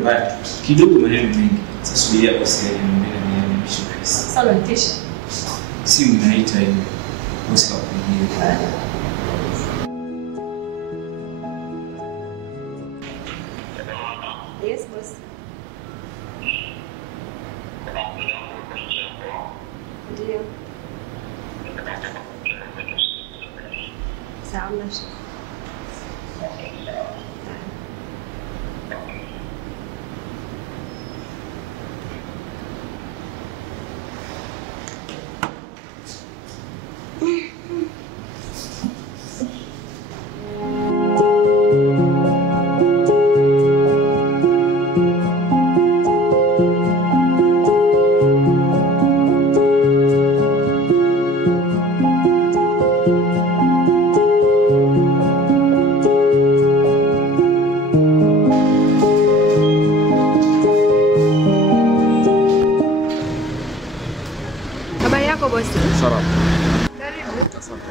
mbaya. Kidogo maneno mengi. Sasa subiria bosi aje mbele nishe pesa. Sasa nitisha. Simu inaita hiyo. Bosi kakupigia. Yes, boss. Ndio. Sawa, nashukuru. Habari yako bosi? Salama. Karibu. Asante.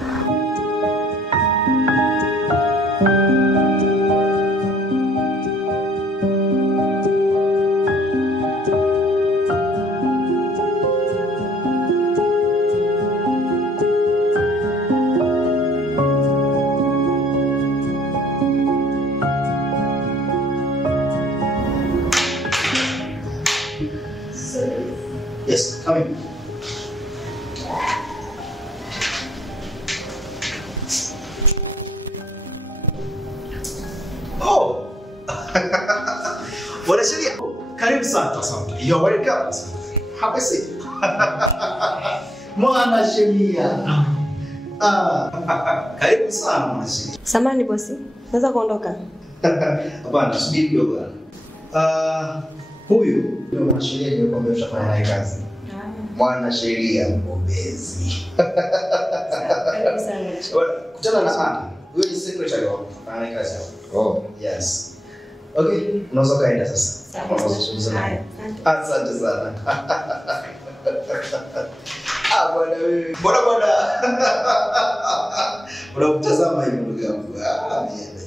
Yes, come in. Oh! Wanasheria, karibu sana. Asante. You're welcome. Have a seat. Mwanasheria. Karibu sana mwanasheria. Samani bosi. Naweza kuondoka? Hapana, subiri kidogo. Huyu ndio mwanasheria niliyokuambia tutafanya naye kazi. Mwanasheria mbobezi. Karibu sana. Kutana na Ana. Huyu ni secretary wa kufanya naye kazi hapo. Oh. Yes. Okay, unaweza kaenda sasa. Sawa. Asante sana. Bwana wewe. Bwana. Unamtazama hivi ndugu yangu. Mienda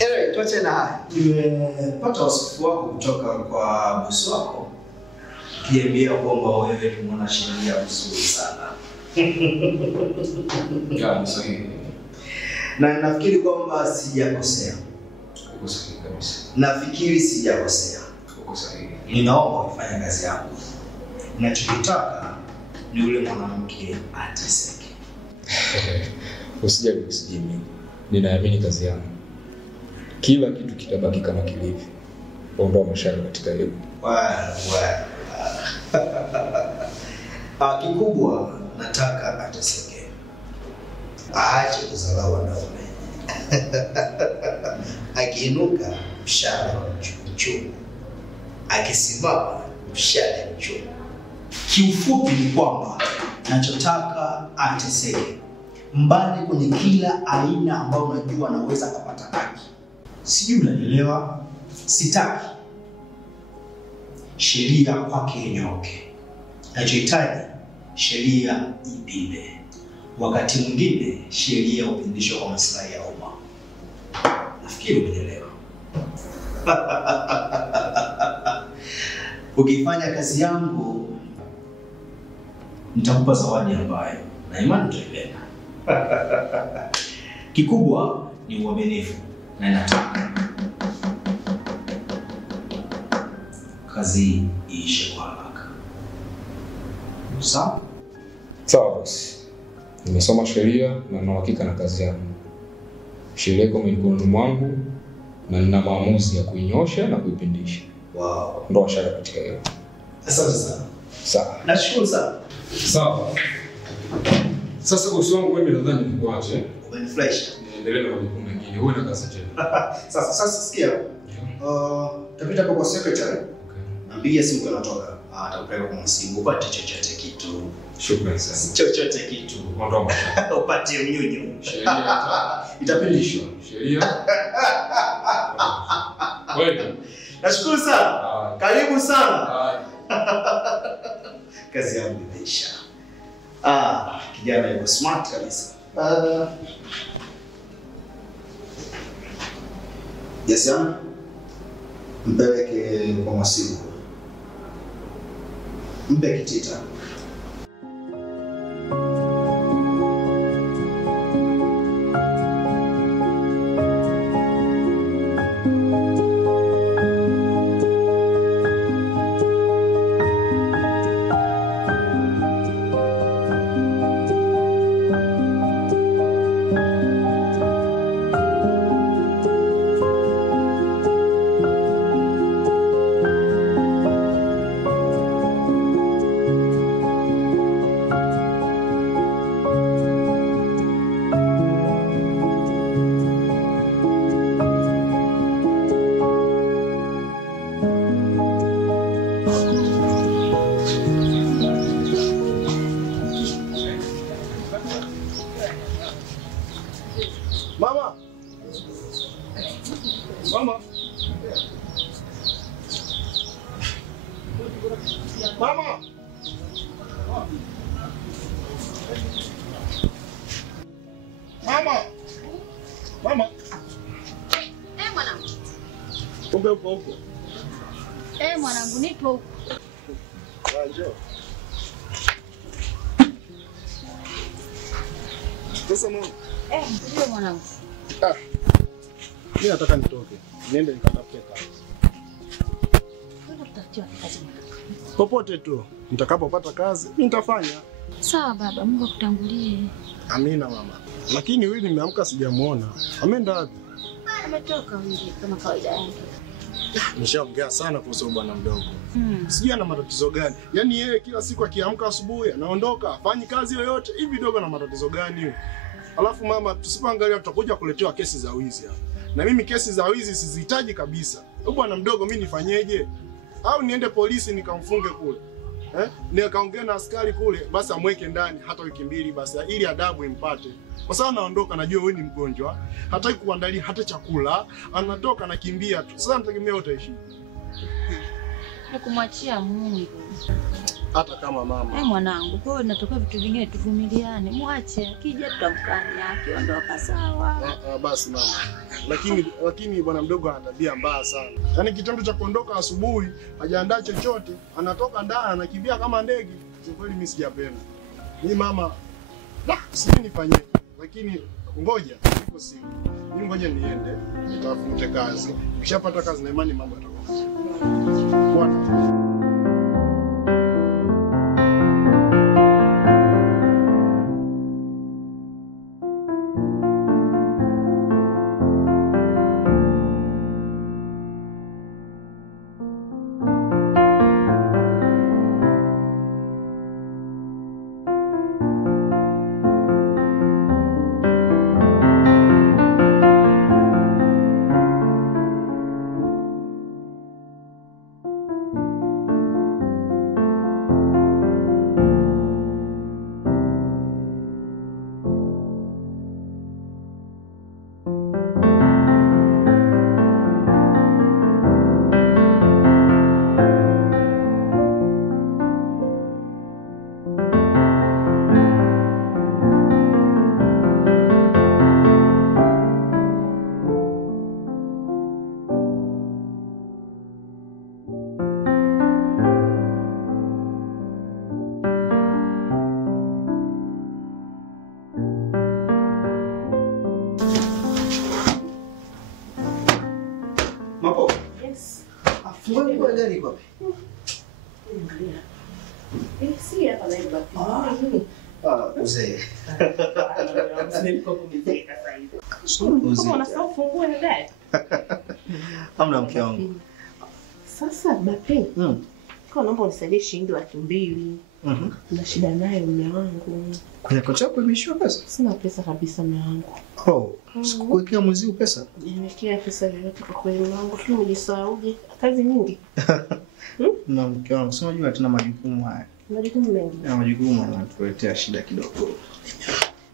yeye. Tuache na haya. Nimepata wasifu wako kutoka kwa bosi wako. Kiambia kwamba wewe ni mwanasheria mzuri sana. Ya, sahihi. Na nafikiri kwamba sijakosea. Uko sahihi kabisa. Nafikiri sijakosea. Uko sahihi. Ninaomba ufanye kazi yangu. Ninachotaka ni yule mwanamke ateseke. Usijali usijimi. Ninaamini kazi yangu. Kila kitu kitabaki kama kilivyo. Ondoa mashaka katika hilo. Kikubwa nataka ateseke. Aache kudharau wanaume. Akiinuka mshale wa mchungu. Akisimama mshale mchungu. Kiufupi ni kwamba nachotaka ateseke. Mbali kwenye kila aina ambayo unajua anaweza kupata haki. Sijui unanielewa? Sitaki sheria kwake inyooke. Nachohitaji sheria ipinde. Wakati mwingine sheria upindishwa kwa maslahi ya umma. Nafikiri umeelewa. Ukifanya kazi yangu nitakupa zawadi ambayo na imani utaipenda. Kikubwa ni uaminifu na nataka kazi iishe kwa haraka. Sawa? Sawa bosi. Nimesoma sheria na nina uhakika na kazi yangu. Sheria iko mikononi mwangu na nina maamuzi ya kuinyosha na kuipindisha. Wow. Ndio shaka katika hilo. Asante sana. Sawa. Nashukuru sana. Sawa. Sasa bosi wangu mimi nadhani nikuache. Umenifurahisha. Niendelee na majukumu mengine. Uwe na kazi njema. Sasa sikia. Tapita kwa secretary. Okay. Nampigia simu kwa natoka. Atakupeleka kwa msimu upate chochote kitu. Shukrani sana. Chochote kitu. Ondoa mashaka. Upate mnyunyu. Sheria itapindishwa. Sheria. Wewe. Nashukuru sana. Karibu sana. Kazi yangu imeisha. Kijana yuko smart kabisa. Yes, mpeleke kwa Mwasibu. Mpe kitita. Mama. Mama. Mama. Mama. Mama. Mwanangu. Kumbe upo huko. Mwanangu nipo huko. Njoo. Sasa mama. Ndio mwanangu. Mimi nataka nitoke. Niende nikatafute kazi. Wewe unatafutia kazi mwanangu? Popote tu. Nitakapopata kazi, mimi nitafanya. Sawa baba, Mungu akutangulie. Amina mama. Lakini huyu nimeamka sijamuona. Ameenda wapi? Ametoka nje kama kawaida yake. Nishaongea sana kuhusu bwana mdogo. Sijui ana matatizo gani. Yaani yeye kila siku akiamka asubuhi anaondoka, hafanyi kazi yoyote. Hivi dogo na matatizo gani huyo? Alafu mama, tusipoangalia tutakuja kuletewa kesi za wizi hapa. Na mimi kesi za wizi sizihitaji kabisa. Huyu bwana mdogo mimi nifanyeje? Au niende polisi nikamfunge kule? Nikaongea na askari kule, basi amweke ndani hata wiki 2 basi ili adabu impate. Kwa sababu naondoka najua wewe ni mgonjwa, hataki kuandalia hata chakula, anatoka nakimbia tu. Sasa nategemea utaishi. Kumwachia Mungu. Hata kama mama. Mwanangu, kwa hiyo inatoka vitu vingine tuvumiliane. Mwache, akija tutamkanya, akiondoka sawa. Basi mama. Lakini bwana mdogo ana tabia mbaya sana. Yaani kitendo cha kuondoka asubuhi, hajaandaa chochote, anatoka ndani anakimbia kama ndege. Kwa kweli mimi sijapenda. Mimi mama, sijui nifanyeje. Lakini ngoja, iko siku. Mimi ngoja niende, nitafute kazi. Nikishapata kazi na imani mambo yatakuwa. Bwana Mapo. Yes. Afungwe kwa gari kwa. Si hapa na hiyo bapi. Uzee. Kama unasahau funguo ya gari. Hamna mke wangu. Sasa bapi. Kwa naomba unisaidie shilingi 200,000. Na shida nayo mume wangu. Kwenye kocha yako imeishiwa pesa? Sina pesa kabisa mume wangu. Sikukuwekea mwezi huu pesa? Nimewekea pesa yoyote kwa kweli mume wangu. Tu nijisahauje. Kazi nyingi. Na mke wangu, sio unajua tuna majukumu haya. Majukumu mengi. Na majukumu yanatuletea shida kidogo.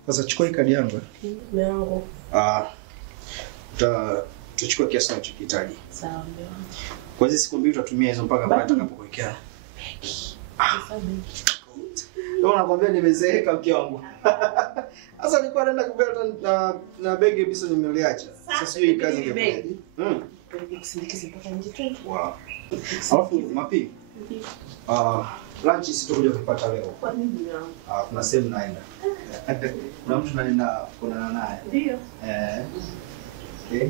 Sasa chukua hii kadi yangu. Mume wangu. Tutachukua kiasi tunachokihitaji. Sawa mume wangu. Kwa hizo siku 2 tutatumia hizo mpaka baada atakapokuwekea. Ndio nakwambia nimezeeka mke wangu. Sasa nilikuwa naenda kubeba na begi bisa nimeliacha. Sasa hiyo kazi ingefanya. Kusindikiza mpaka nje tu. Wow. Alafu mapi. Lunch sitakuja kupata leo. Kwa nini yangu? Kuna sehemu naenda. Kuna mtu naenda kuonana naye. Ndio. Okay.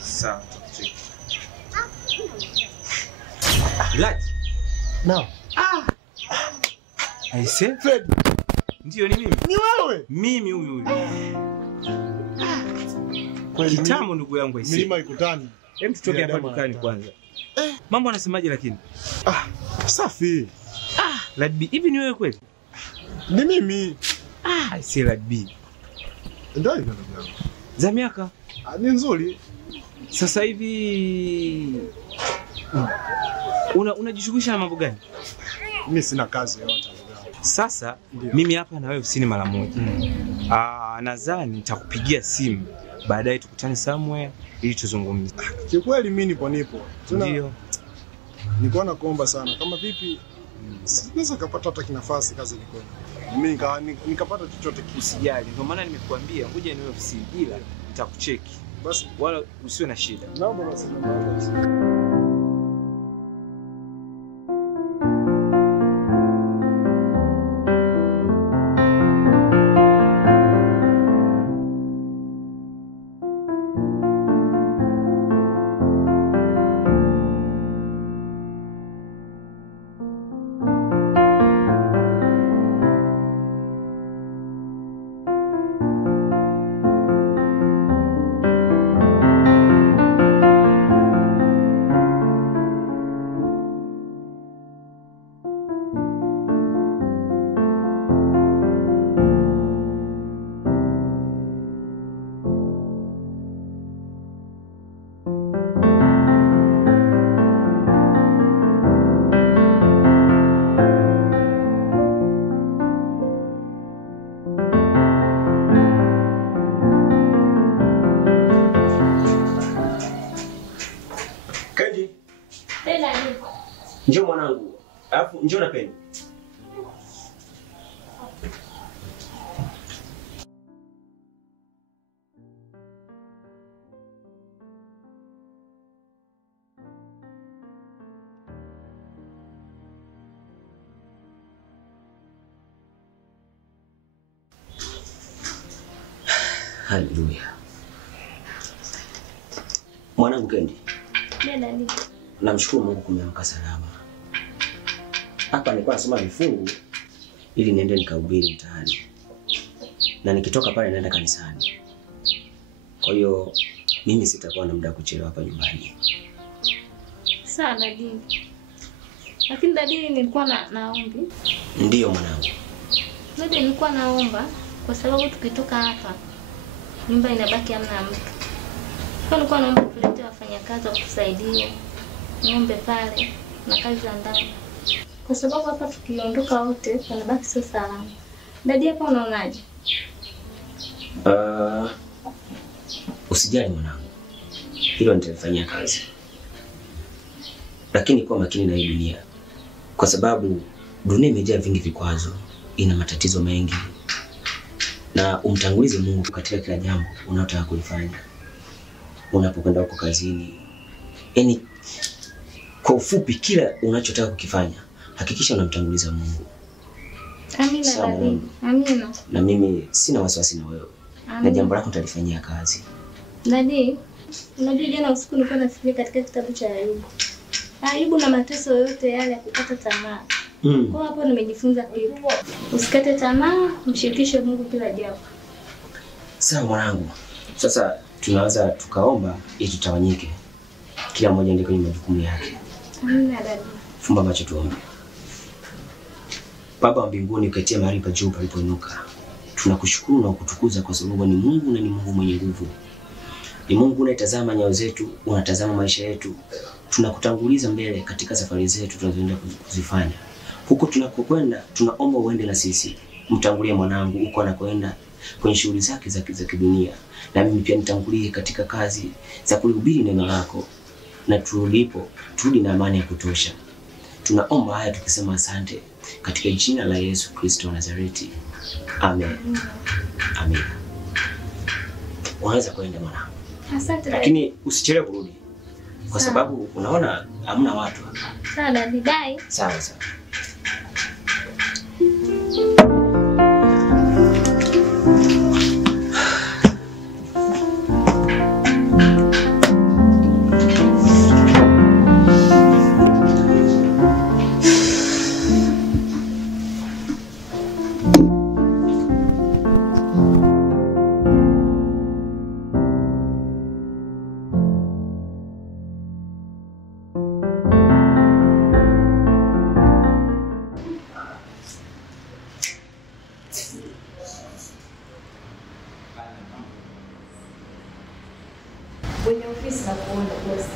Sawa, check. Black. No. Aise? Fred. Ndio ni mimi. Ni wewe? Mimi huyu. Kweli Kitambo ndugu yangu aise. milima ikutani. Hem tutoke hapa dukani kwanza. Mambo anasemaje lakini? Safi. Ladbi, hivi ni wewe kweli? Ni mimi. Aise Ladbi. Ndio hivyo ndugu yangu. Za miaka? Ni nzuri. Sasa hivi unajishughulisha na mambo gani? Mimi sina kazi yote ndugu yangu. Sasa mimi hapa na wewe ofisini mara moja. Nadhani nitakupigia simu baadaye tukutane somewhere ili tuzungumze. Kikweli mimi nipo. Ndio. Nilikuwa nakuomba sana kama vipi sinaweza kupata hata kinafasi kazi niko. Mimi nikapata chochote Usijali, ndio maana nimekuambia ngoja niwe ofisini ila nitakucheki. basi Wala usiwe na shida. naomba basi. njoo na peni. Haleluya. Mwanangu Kendi. Nani? Namshukuru Mungu kumeamka salama. Hapa nilikuwa nasoma vifungu ili niende nikahubiri mtaani. Na nikitoka pale naenda kanisani. Kwa hiyo mimi sitakuwa na muda kuchelewa hapa nyumbani. Sawa Dadi. Lakini Dadi nilikuwa naombi. Ndiyo mwanangu. Dadi nilikuwa naomba kwa sababu tukitoka hapa nyumba inabaki hamna mtu. Kwa nilikuwa naomba tulete wafanyakazi wakutusaidia. Ng'ombe pale na kazi za ndani. Kwa sababu hapa tukiondoka wote tunabaki sio salama. Dadi hapa unaonaje? Usijali mwanangu. Hilo nitalifanyia kazi. Lakini kuwa makini na hii dunia. Kwa sababu dunia imejaa vingi vikwazo, ina matatizo mengi. Na umtangulize Mungu katika kila jambo unalotaka kulifanya. Unapokwenda huko kazini. Yaani kwa ufupi kila unachotaka kukifanya, hakikisha unamtanguliza Mungu. Amina Dadi. Amina. Na mimi sina wasiwasi na wewe. Amina. Na jambo lako nitalifanyia kazi. Dadi, unajua jana usiku nilikuwa nafikiria katika kitabu cha Ayubu. Ayubu na mateso yote yale ya kukata tamaa. Kwa hapo nimejifunza kitu. Usikate tamaa, mshirikishe Mungu kila jambo. Sawa mwanangu. Sasa tunaweza tukaomba ili tutawanyike. Kila mmoja ndiye kwenye majukumu yake. Amina Dadi. Fumba macho tuombe. Baba wa mbinguni uketia mahali pa juu palipoinuka. Tunakushukuru na kukutukuza kwa sababu ni Mungu na ni Mungu mwenye nguvu. Ni Mungu unayetazama nyayo zetu, unatazama maisha yetu. Tunakutanguliza mbele katika safari zetu tunazoenda kuzifanya. Huko tunakokwenda tunaomba uende na sisi. Mtangulie mwanangu huko anakoenda kwenye shughuli zake za kidunia. Na mimi pia nitangulie katika kazi za kuhubiri neno lako. Na turudi na amani ya kutosha. Tunaomba haya tukisema asante katika jina la Yesu Kristo wa Nazareti. Amen. Amen. Unaweza kwenda mwanangu. Asante. Lakini usichelewe kurudi. Kwa sababu unaona hamna watu hapa. Sawa Dadi, bye. Sawa sawa. Kwenye ofisi na kuona bosi.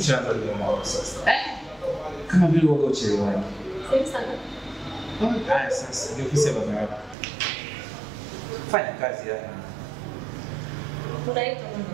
Mshamba ndio mwa sasa. Kama vile wako uchelewani. Sasa. Haya sasa, ndio ofisi ya baba yako. Fanya kazi hapa. Unaitwa nani?